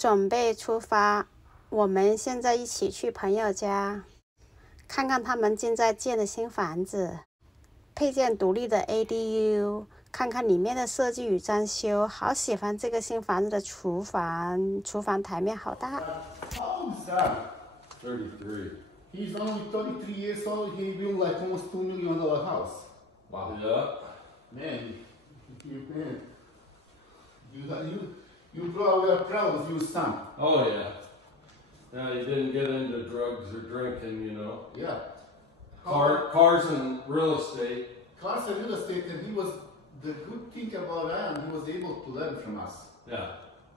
准备出发，我们现在一起去朋友家，看看他们正在建的新房子，配件独立的 ADU， 看看里面的设计与装修。好喜欢这个新房子的厨房，厨房台面好大。How old is that? 33. He's only 33 years old. He built like almost $2 million house. Wow. Yeah. Man, you probably are proud of your son. Oh yeah. Yeah, he didn't get into drugs or drinking, you know. Yeah. Cars and real estate. Cars and real estate, and he was, the good thing about Ryan, he was able to learn from us. Yeah.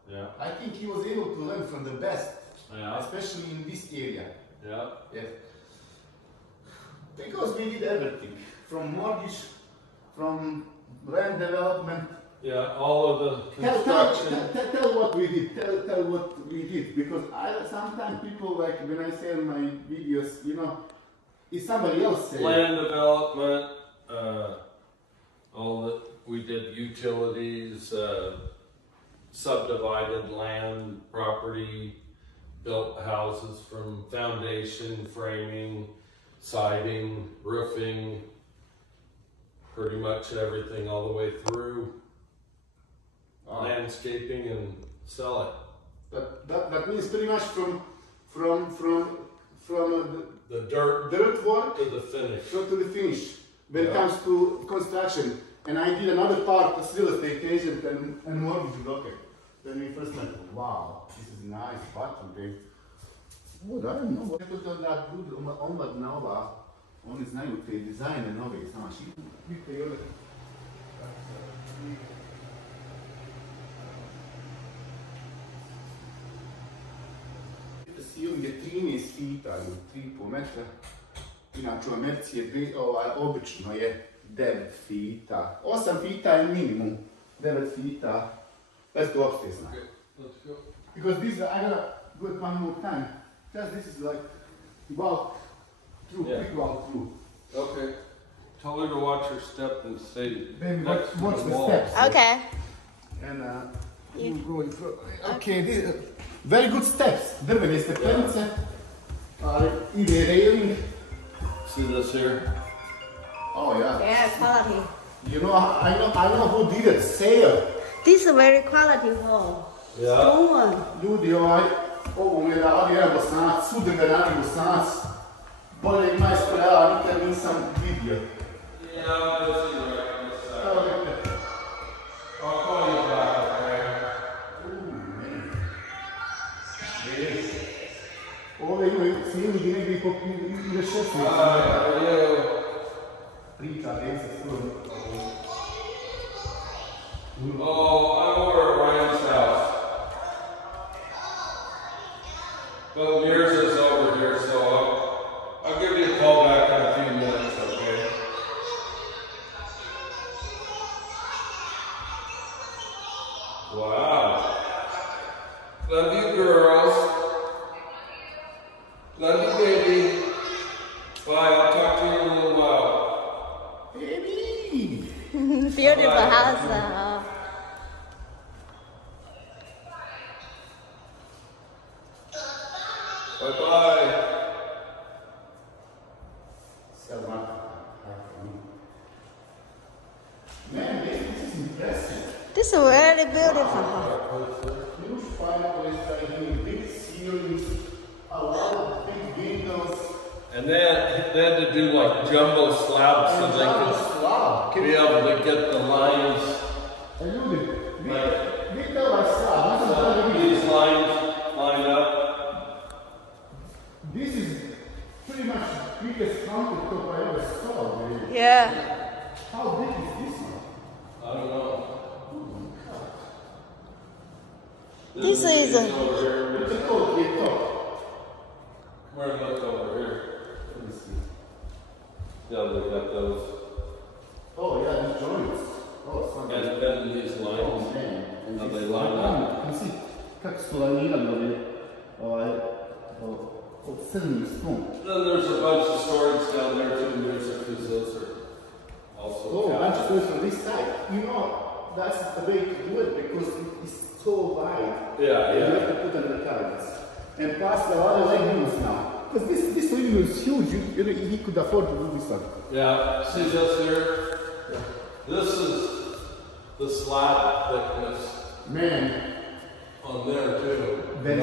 Yeah. I think he was able to learn from the best, Yeah. especially in this area. Yeah. Yes. Because we did everything, from mortgage, from land development. Yeah, all of the construction. Tell what we did. Tell what we did, because sometimes people, like when I say in my videos, you know, it's somebody else saying. Land development, all that we did, utilities, subdivided land, property, built houses from foundation, framing, siding, roofing, pretty much everything all the way through. Landscaping and sell it. That means pretty much from the dirt work to the finish. to the finish when it comes to construction. And I did another part as real estate agent and mortgage broker. Then we first went, wow, this is nice, bathroom. Oh, da no, to da omlad nova, oni znaju te dizajne nove, znaš, vidite i ove. Ceiling je 13 fita ili 3,5 metra. Inače u Americi je obično je 9 fita. 8 fita je minimum. 9 fita. Let's go upstairs now. Okay, let's go. Because this, I gotta do it one more time. Just this is like walk through, quick walk through. Okay. Tell her to watch her step and stay Baby, next to watch the the wall. steps. Okay. And you going through. Okay, very good steps. Drvene stepenice. Ide railing. See this here? Oh yeah. Yeah, quality. You know, I know who did it. Sale. This is very quality home. Yeah. Stone one. Ljudi, ovo mi je radio jedan Bosanac, sudrve rani Bosanac. Bolje majstora, ja nikad nisam vidio. Yeah, this is right on the side. Evo vidite. I'll call you back, okay? Man. Yes. Ove imaju cijeli gdje negdje ide 16. Priča, 10 skoro. Oh, I'm over at Ryan's house. Well, yours is over here, so I'll give you a call back in a few minutes, okay? Wow. Love you, girls. Love you, baby. Bye, I'll talk to you in a little while. Baby! Beautiful house. Bye-bye. Man, this is impressive. This is very beautiful house. Huge fireplace right here, big ceilings, a lot of big windows. And they had to do like jumbo slabs so they could be able to get the lines. And look at These lines lined up. this is pretty much the biggest countertop I ever saw. Really. Yeah. How big is this one? I don't know. This is over here. It's a top, big top. We're gonna look over here. Let me see. Yeah, they got those. Oh yeah, these joints. Oh, it's not And then these Oh lines. man. And How this- they line up. You can see kako su lanirani od crnih stun. Then there's a bunch of storage down there too, music, because those are also. Oh, cabinets. bunch of stories from this side. You know, that's the way to do it because it's so wide. Yeah, You yeah. have to put a And plus the other living rooms now. Because this living room is huge. He could afford to do this one. Yeah, see this here? This is the slab thickness. Man. On there too. Very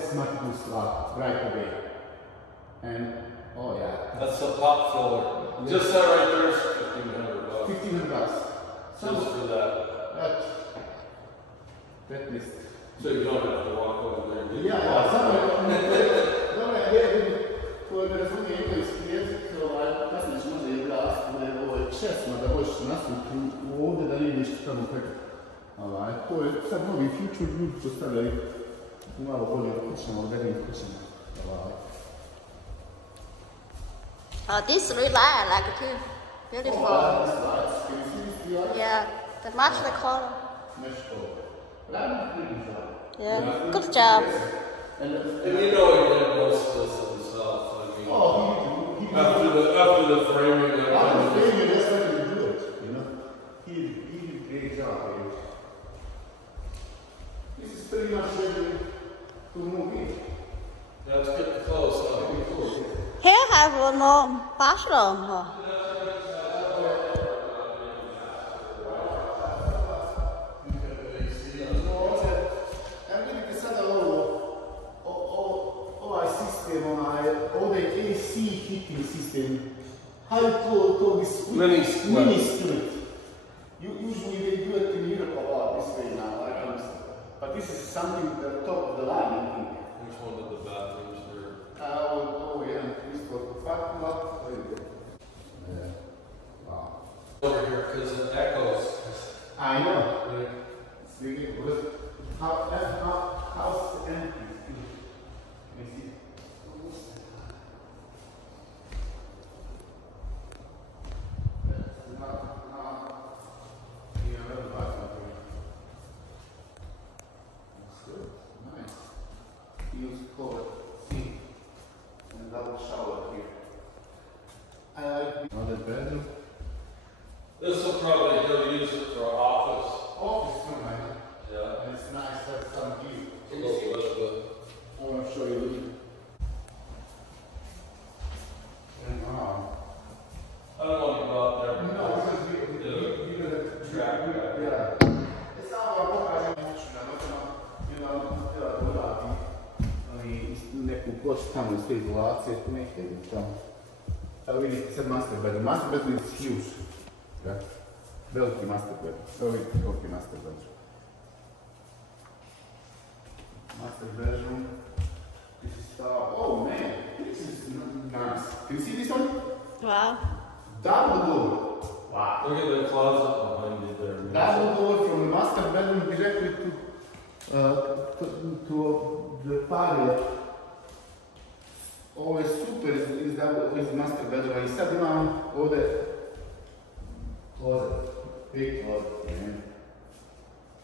smart to slab right away. And, oh yeah. That's the pop filler. Yeah. Just that right there is $1,500. $1,500. Just for that. That is. So you don't have to walk over there. Do you? Yeah, for the razumijevanje ispriježiti kasnije ćemo možda i glasiti ovo česma da hoćeš nasuti ovdje da nije ništa tamo preko. To je sad novi future ljudi što stavljaju malo bolje kućama, modernim kućama. Oh, this really I like it too. Beautiful. Oh, that's nice. Can you see this? Yeah, the match the color. Much color. But I'm pretty sure. Yeah, good job. And you know he did most of this himself. I mean, he after the framing, after the framing, that's how you do it. You know, he did a great job. This is pretty much ready to move in. Yeah, let's get close. Here have no bathroom. How you call this mini split? Usually they do it in Europe a lot this way now, but this is something at the top of the line, I think. Which one of the bathrooms here? Oh yeah, this was what? Yeah. Wow. Over here because it echoes. I know. Yeah. It's really good. How's empty? Let me see. Another bedroom. This will probably he'll use it for office. Office too, man. Yeah. And it's nice to have some view. A little bit. I want to show you. And I don't want to go out there. no, because we got a track. Yeah. It's not our book. Neku koš tamo sve izolacije, tu neke je tamo. Evo vidite sad master bedroom. Master bedroom is huge. Yeah. Veliki master bedroom. Evo vidite koliki master bedroom. Master bedroom. This is oh man, this is nice. Can you see this one? Wow. Double door. Wow. Look at the closet behind you there. Double door from the master bedroom directly to the parlor. Ovo je super iz master bedrooma I sad imam ovdje closet, big closet, man.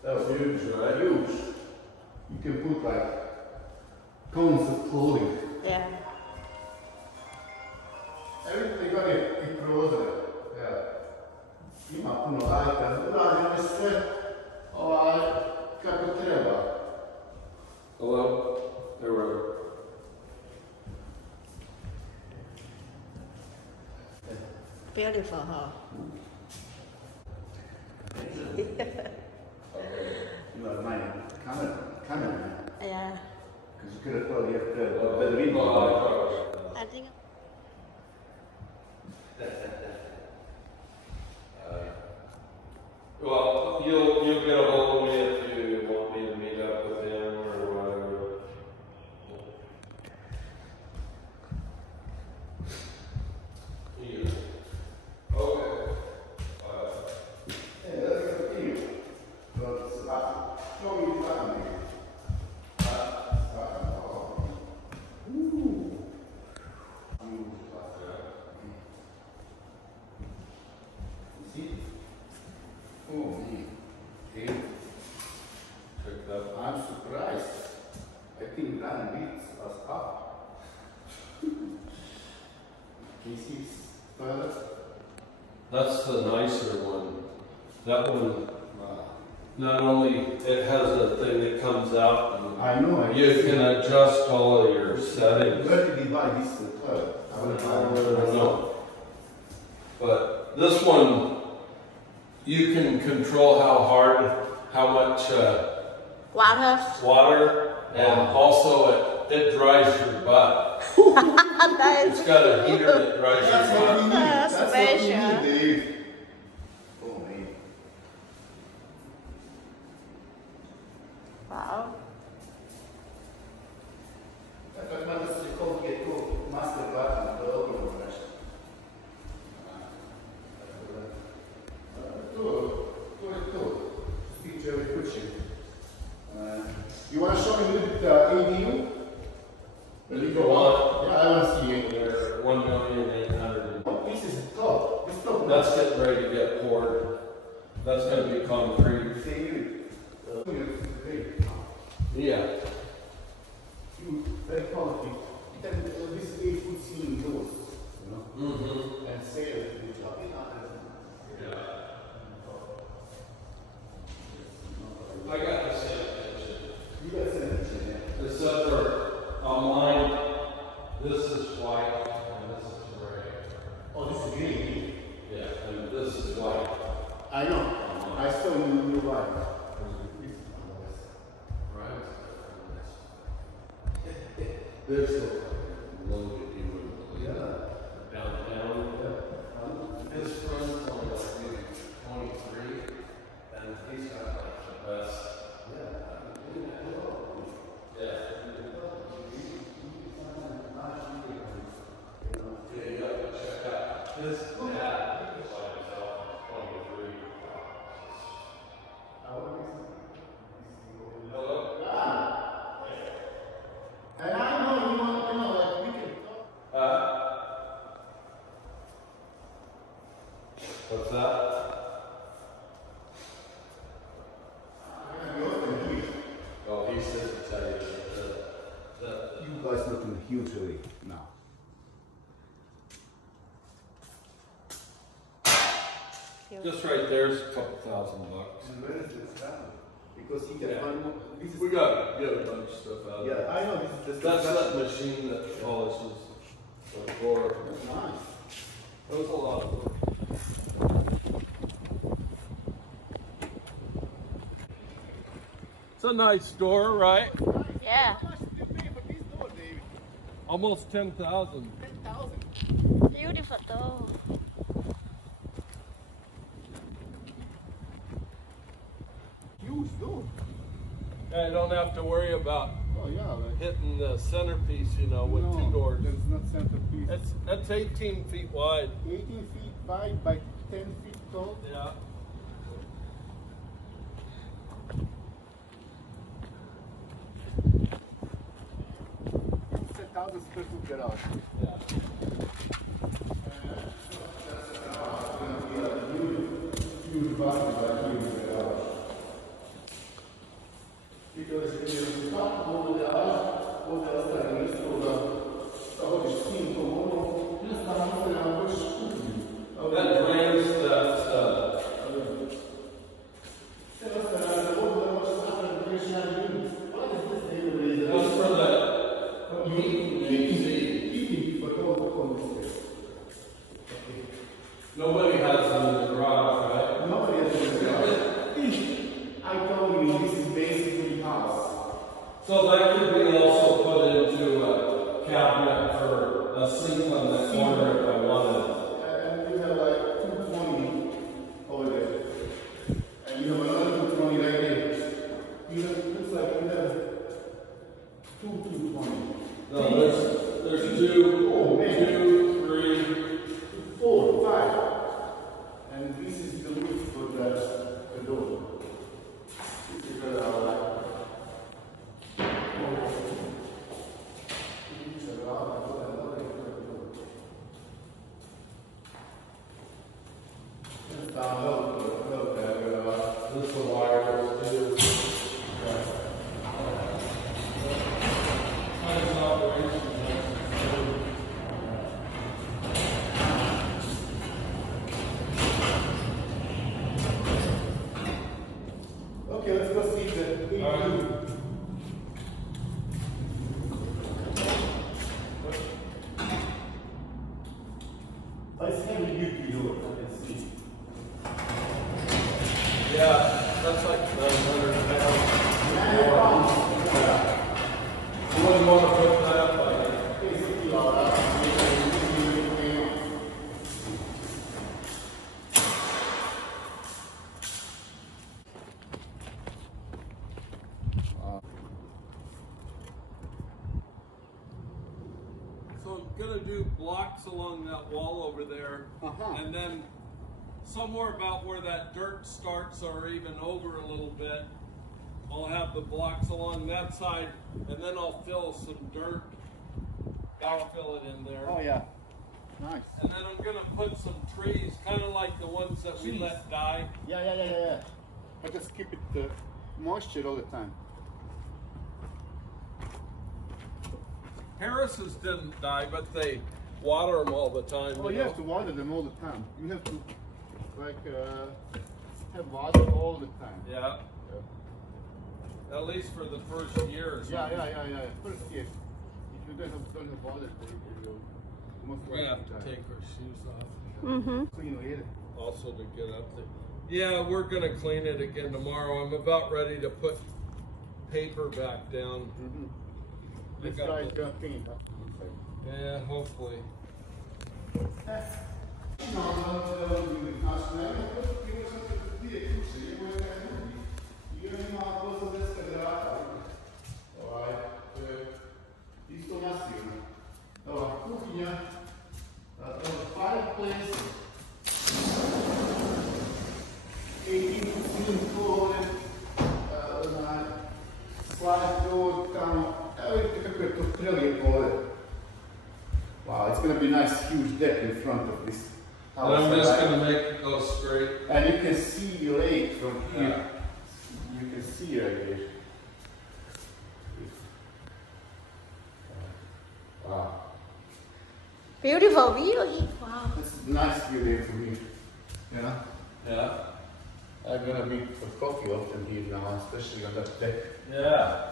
That was huge, right? Huge. You can put like tons of clothing. Yeah. Everything got I prozore. Yeah. Ima puno lajka, urađeno je sve kako treba. Hello? There were. Beautiful, huh? You are my cameraman. Yeah. Because you could have thought you had a better video. I think. Well, you'll get a hold of me if you want me to meet up with him or whatever. Yeah. Okay. Yeah, let's continue. So, show me the button here. Ooh. You see? Oh, man. Okay. Check that. I'm surprised. I think that beats us up. Can you see further? That's the nicer one. That one, not only it has a thing that comes out, and I know. you can adjust all of your settings. Where did you buy this third? I don't know. But this one, you can control how much water, and also it dries your butt. It's got a heater that dries your butt. That's what we special. need, Dave. Oh man. Wow. Master button, you want to show me a little bit ADU? Go on. Yeah, I want to see it. They're 1,800,000. This is top. This top. That's getting ready to get poured. That's going to be concrete. Yeah. Very quality. This is 8-foot ceiling doors, you know? Mm-hmm. And sailors, Yeah. I got the same picture. You got the same, yeah. Except for on mine, this is white and this is gray. Oh, this is green. Yeah, and this is white. I know. I saw you right. Right? This is loaded, you wouldn't believe it. Downtown. His friend's only like maybe 23, and he's got like the best. Yeah, you got to check out. His dad was by himself, 23. Hello? And I know you want to know, like, we can talk. What's that? Oh, he says to tell you that You guys looking hugely now. just right there's a couple $1,000. And where is this down? Because he can find more. This is, We got a bunch of stuff out of yeah, it. I know this is That's that machine that polishes the floor. That's nice. That was a lot of work. It's a nice door, right? Yeah. How much did you pay for this door, David? Almost 10,000. 10,000. Beautiful though. Huge door. I don't have to worry about Oh yeah, like, hitting the centerpiece, you know, with no, 2 doors. That's not centerpiece. That's 18 feet wide. 18 feet wide by 10 feet tall. Yeah. It's 1,000 square foot garage. Yeah. Huge bathroom, like huge garage. Because if you start over the garage, over the other side, zachodzisz z nim powolą, jest tam na wyższy. That drains that Teraz teraz wodę możesz zabrać do mieszania. What is this thing? That's for the Heating for total space. Nobody has them in the garage, right? Nobody has this garage. I told you this is basically house. So that could be also put into a cabinet for a sink on the corner if I wanted. And you have like 220 over there. And you have another 220 right there. You have, looks like you have two 220. No, there's 2, Oh, man. 2, 3. 4, 5. And this is the width for the door. This is the This is the wires too. Nice operation. you want to put that up by? So I'm gonna do blocks along that wall over there, and then somewhere about where that dirt starts, or even over a little bit, I'll have the blocks along that side, and then I'll fill some dirt. I'll fill it in there. Oh yeah, nice. And then I'm gonna put some trees, kind of like the ones that we let die. Yeah. But just keep it moisture all the time. Harris's didn't die, but they water them all the time. Oh, you have to water them all the time. You have to have water all the time. Yeah. At least for the first year or something. Yeah. First year. If you don't have water, you will most We're gonna have likely to die. take our shoes off. Clean later. Also to get up there. Yeah, we're gonna clean it again tomorrow. I'm about ready to put paper back down. This guy is gonna paint. Yeah, hopefully. Fireplace, 18 floor, slide door, down. Wow, it's going to be a nice huge deck in front of this house. And I'm just going to make it go straight. And you can see the lake from here. Yeah. You can see right there. Wow. Beautiful view. Wow. That's a nice view there from here. Yeah. Yeah. I'm going to be for coffee often here now, especially on that deck. Yeah.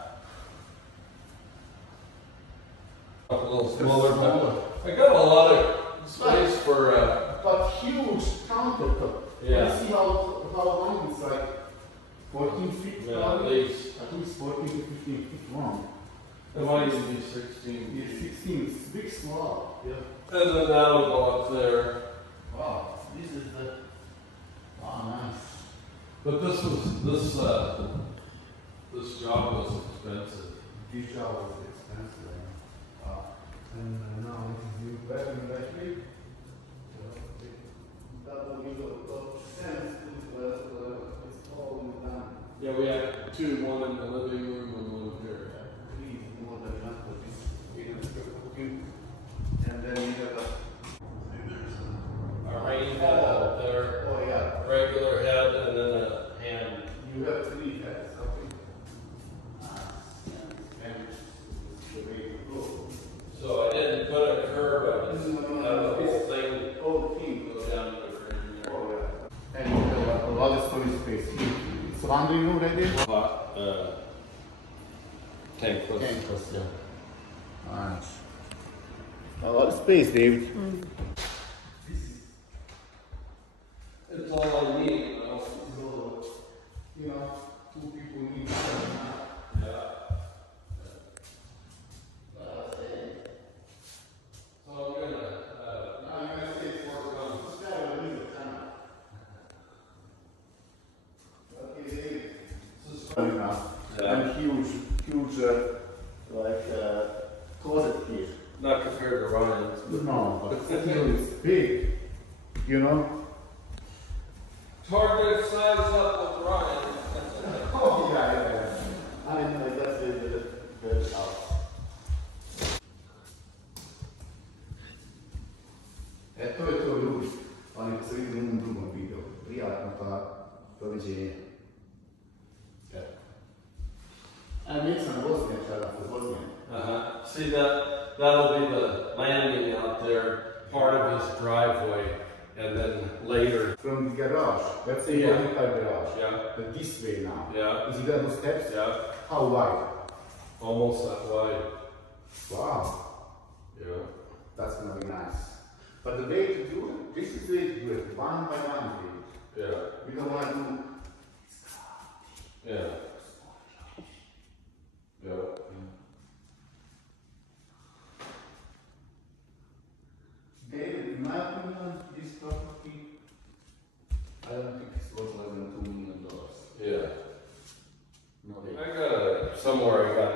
A little smaller, but I got a lot of space for. But huge countertop. Yeah. You see how long it's like 14 feet Yeah, long? at least. At least 14 to 15 feet long. It might even be 16. Yeah, 16. It's a big slab. Yeah. And then that'll go up there. Wow. This is the. Wow, nice. But this job was expensive. This job was expensive. Wow. And now this is new bedroom right here. Double window sense. It's all done. Yeah, we had two, one in the living room and one here. Please, more than enough for this. Cooking. And then you have A rain head up there, oh yeah. regular head, and then a hand. You have 3 heads, okay. And the way to go. So I didn't put a curb, I just had a whole thing All the team. go down to the frame there. Oh yeah. And you have a lot of storage space here. It's laundry room right there? Hot, tankless. Tankless, yeah. Nice. A lot of space, David. It's all I need, you know. So, you know, 2 people need Yeah. So I'm gonna, now you're gonna say for what's that? I need a time. Okay, David. And huge, closet here. not compared to Ryan's. No, but still it's big, you know? It's hard to size up with Ryan. Oh, yeah. I mean, that's the house. To je to ljudi, oni ko se vidi u jednom drugom videu, prijatno pa doviđenje. And make some Bosnian shut for Bosnian. See that'll be the landing out there, part of his driveway, and then later. From the garage, let's say Yeah. you have garage, Yeah. but this way now. Yeah. Is it got those steps? Yeah. How wide? Almost that wide. Wow, Yeah. that's gonna be nice. But the way to do it, this is the way to do it, one by one, David. Yeah. We don't want to do. Yeah. Yeah.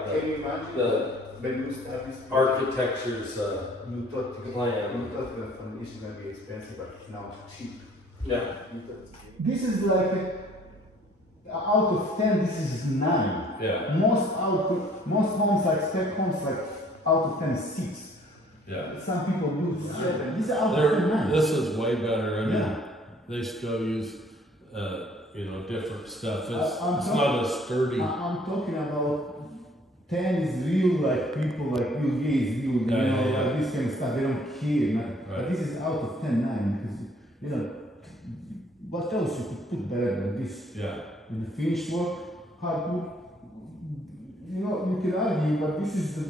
like Can you imagine the when you start this architecture's you thought plan. the foundation going to be expensive, but now it's cheap. Yeah. This is like out of 10. This is 9. Yeah. Most homes like spec homes like out of 10 is 6. Yeah. Some people do 7. This is out of 10 9. This is way better. I mean, Yeah. they still use you know, different stuff. It's I'm not as sturdy. I'm talking about 10 is real, like people like Bill Gates, you know, like this kind of stuff. They don't care, man. Right. But this is out of 10 9 because you know what else you could put better than this? Yeah. With the finish work, hardwood. You know, you can argue, but this is the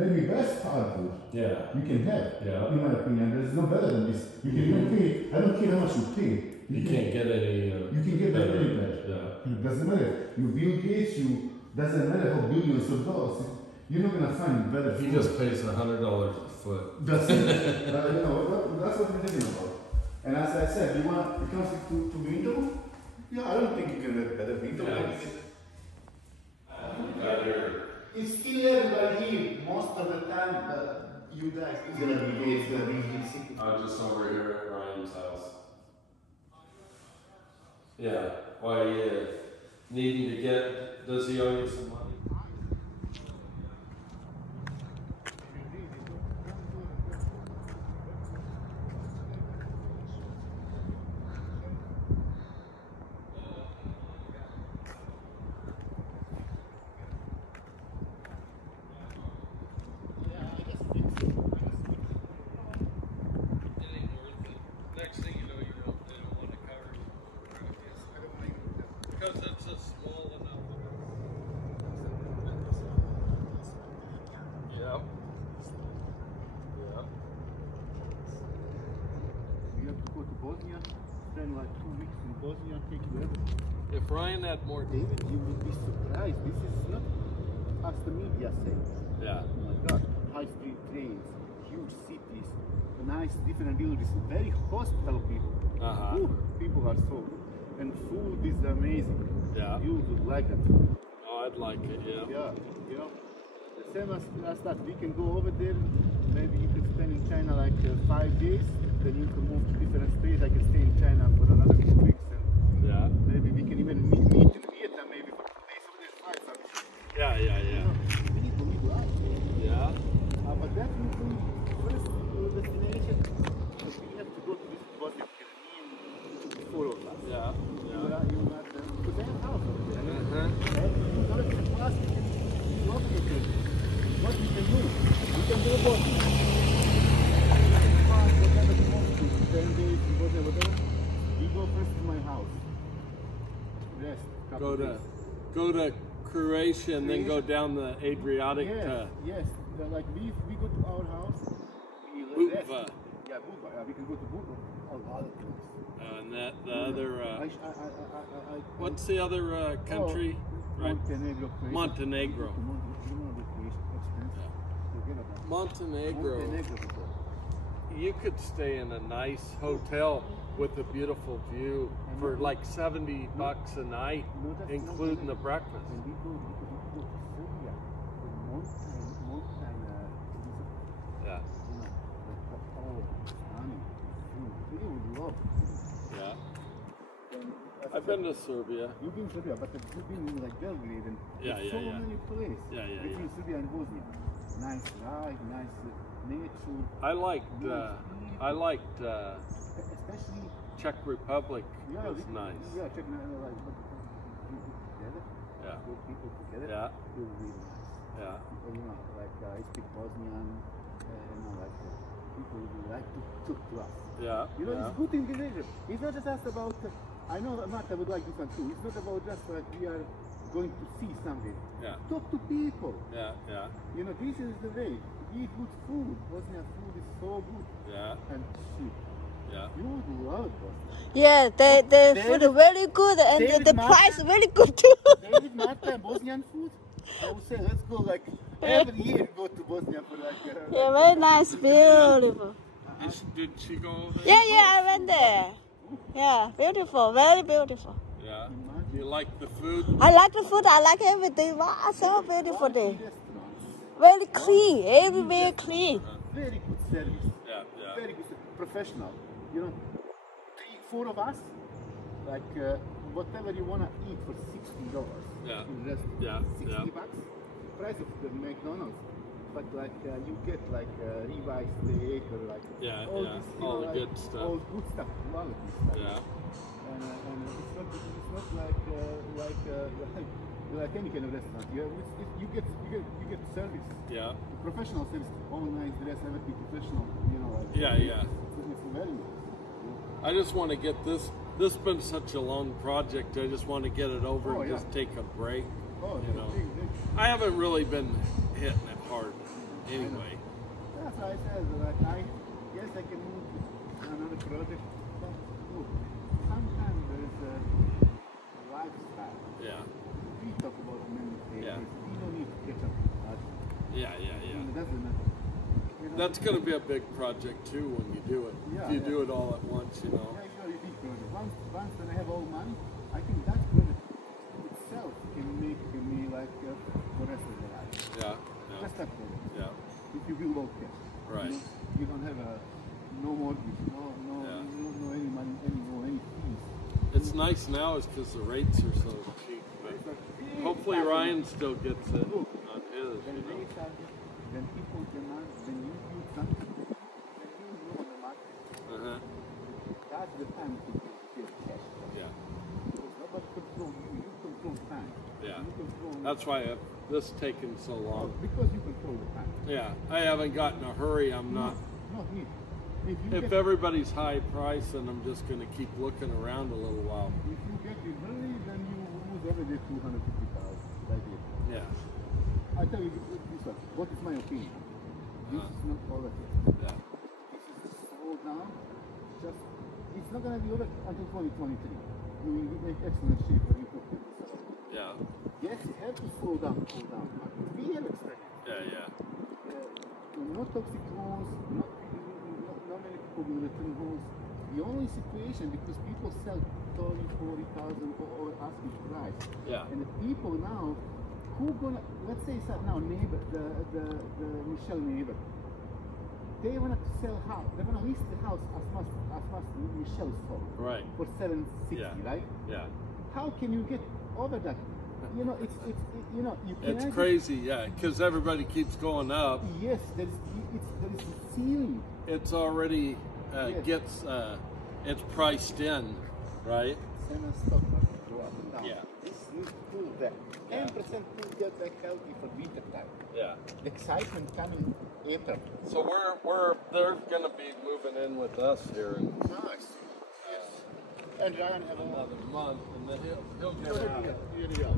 maybe best hardwood Yeah. you can have. Yeah. In my opinion, there's no better than this. You can even pay. I don't care how much you pay. You can't get any. You can get better than that. Yeah. It doesn't matter. You Bill Gates, you doesn't matter how billions of dollars. You're not gonna find better. He just pays $100 a foot. That's it. You know, that's what we're talking about. And as I said, you want it comes to window. Yeah, I don't think you can get better window. It's still everybody here. Most of the time, you guys is gonna be it's gonna be sick. I'm just over here at Ryan's house. Yeah. Why needing to get? Does he owe you some money? Next thing you know, they don't want to cover because it's a small enough. Yep. Yep. You have to go to Bosnia, spend like 2 weeks in Bosnia, take you everything. If Ryan had more, David, you would be surprised. This is not as the media says. yeah, Oh my God, high street trains, huge cities, nice different buildings, very hospital people. Uh-huh. Ooh, people are so good. And food is amazing. Yeah. You would like it. oh, I'd like it, yeah. Yeah, you know. The same as that. We can go over there, maybe you can spend in China like 5 days, then you can move to different states. I can stay in China for another 2 weeks. And Yeah. maybe we can even meet in Vietnam maybe for 2 days. Over there, flights are cheap. Yeah, yeah, You yeah. know, we need to live life. Yeah. But definitely, first destination, we have to go to this Bosnia, me and 4 of us. Yeah. Yeah. You not, because they have house over there. Uh-huh. And you don't have to ask, what we can do. What we can do. We can go Bosnia. Whatever we want to, 10 days, Bosnia, whatever. We go first to my house. Rest, couple days. Go to Croatia and then go down the Adriatic. Yes, yes. Like we go to our house. We rest. Budva. Yeah, Budva. Yeah, we can go to Budva. All other things. And that the other. What's the the other country? Right. Montenegro. Croatia. Montenegro. You know the Croatian expensive. Forget about it. Montenegro. Montenegro. You could stay in a nice hotel with a beautiful view for like $70 a night, including the breakfast. When we go to Serbia, the mountain, Yeah. you know, stunning food. We would love. Yeah. And I've been to Serbia. You've been to Serbia, but you've been in like Belgrade and Yeah, there's yeah, so yeah. many places Yeah, between Serbia and Bosnia. Nice ride, nice nature. I liked Especially Czech Republic. yeah, Was nice. Yeah, check like people together. Yeah. Good people together. Yeah. It will be nice. Yeah. You know, like I speak Bosnian, you know, like people who like to talk to us. Yeah. You know, Yeah. it's good in religion. It's not just about. I know Marta would like this one too. It's not about just like we are going to see something. Yeah. Talk to people. Yeah. Yeah. You know, this is the way. Eat good food. Bosnian food is so good Yeah. and cheap. Yeah. You would love Bosnia. Yeah, the food is very good and David the Martin? price very good too. David Marta, Bosnian food. I would say let's go like every year go to Bosnia for like. Yeah, very nice, beautiful. Did she go over there? Yeah, I went there. Yeah, beautiful, very beautiful. Yeah. Imagine You like the food? I like the food. I like everything. Wow, so beautiful day. Very clean. Everywhere clean. Very good service. Yeah, yeah. Very good, professional. You know, 4 of us, like whatever you wanna eat for $60 Yeah. in the restaurant. Yeah, $60 yeah. price of the McDonald's. But like you get like ribeye steak or like all this, you all know, the like, good stuff. all good stuff, quality stuff. Yeah. And it's not like any kind of restaurant. You get service. Yeah. Professional service, all nice dress, everything professional. You know. Like, Yeah, yeah. It's very nice. I just want to get this. This has been such a long project. I just want to get it over and just take a break. Oh, you know. big. I haven't really been hitting it hard anyway. That's why I said that I can move to another project. But look, sometimes there is a lifestyle. Yeah. We talk about many things. Yeah. We don't need to catch up. Yeah. It doesn't matter. You know, That's going to be a big project too when you do it. Yeah, if you do it all at once, you know. Yeah, it's a big project. Once when I have all money, I think that project itself can make me like for the rest of the life. Yeah. Just that project. Yeah. If you build all cash. Right. You don't have no mortgage, no any money, any fees. It's nice now is because the rates are so cheap. But hopefully Ryan still gets it on his. When You know. rates are good, then people demand, when you build something, when you go on the market, that's the time to get cash. Yeah. Because nobody controls you, you control time. Yeah. You control That's why this taking so long. because you control the time. Yeah. I haven't got in a hurry. I'm not. Not me. If everybody's high price, then I'm just going to keep looking around a little while. If you get it early, then you lose every day 250,000. Like it. Yeah. I tell you this one. What is my opinion? This is not all of it. Yeah. This is slow down. Just it's not gonna be over until 2023. You will make excellent shape when you put it. Yeah. Yes, you have to slow down, but we have experience. Yeah. No toxic homes, not many people will return homes. The only situation because people sell 30, 40,000 or asking price. Yeah. And the people now, who gonna, let's say now neighbor, the Michelle neighbor, they want to sell house, they want to list the house as much Michelle sold. Right. For 760, right? Yeah. How can you get over that? You know, it's you know, you can. It's crazy, yeah, because everybody keeps going up. Yes, there is a ceiling. It's already it's priced in, right? And stock market go up and down. Yeah. This is cool there. 10% will get back healthy for winter time. Yeah. The excitement coming April. So they're gonna be moving in with us here in Nice. Yes. And Ryan have another month, and then he'll get out.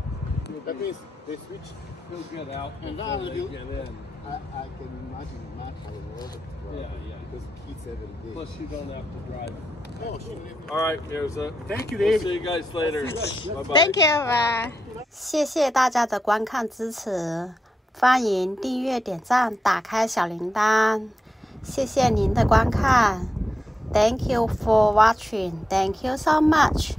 That means they switch. He'll get out And before now they you- get in. I can imagine Matt how it was. Yeah. Because kids every day. Plus, you don't have to drive. No, she didn't. All right, Mirza. Thank you, We'll Dave. see you guys later. Bye bye. Thank you, bye. 谢谢大家的观看支持，欢迎订阅、点赞、打开小铃铛。谢谢您的观看。Thank you for watching. Thank you so much.